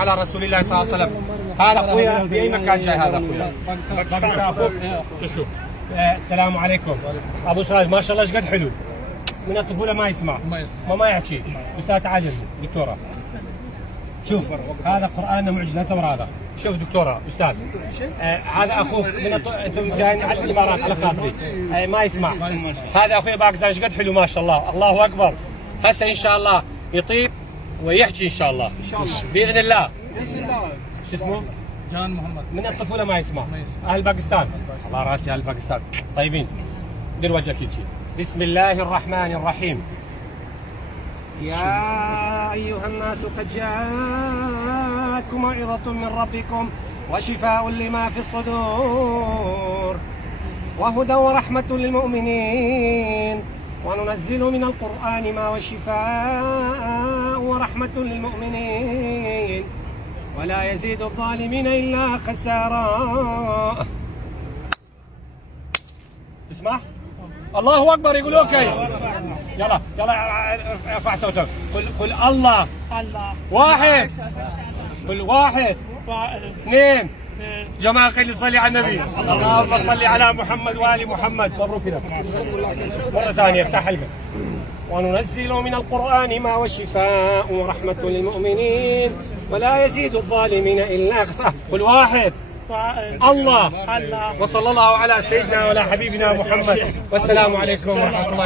والسلام على رسول الله صلى الله عليه وسلم. هذا اخويا في اي مكان جاي، هذا اخويا باكستان اخوك. شوف السلام عليكم ابو سراج، ما شاء الله ايش قد حلو من الطفوله، ما يسمع ما يحكي. استاذ تعال دكتوره، شوف هذا قرآننا معجزة. هسه هذا شوف دكتورة أستاذ، هذا أخوك من أنتم جايين على الإمارات على خاطري، ما يسمع. هذا أخوي باكستان ايش قد حلو ما شاء الله، الله أكبر. هسه إن شاء الله يطيب ويحكي إن شاء الله بإذن الله. شو اسمه؟ جان محمد. من الطفولة ما يسمع. أهل باكستان، الله راسي أهل باكستان طيبين. دير وجهك يجي. بسم الله الرحمن الرحيم. يا أيها الناس قد جاءتكم موعظة من ربكم وشفاء لما في الصدور وهدى ورحمة للمؤمنين وننزل من القرآن ما هو شفاء ورحمة للمؤمنين ولا يزيد الظالمين إلا خسارا. اسمع الله اكبر يقول اوكي. يلا ارفع صوتك. قل الله واحد. قل واحد اثنين. جماعة خلي صلي على النبي. اللهم صل على محمد وآل محمد. مبروك كذا مرة ثانية افتح حلقة. وننزل من القرآن ما هو شفاء ورحمة للمؤمنين ولا يزيد الظالمين إلا خسارة. قل واحد الله. وصلى الله على سيدنا وعلى حبيبنا محمد، والسلام عليكم ورحمة الله.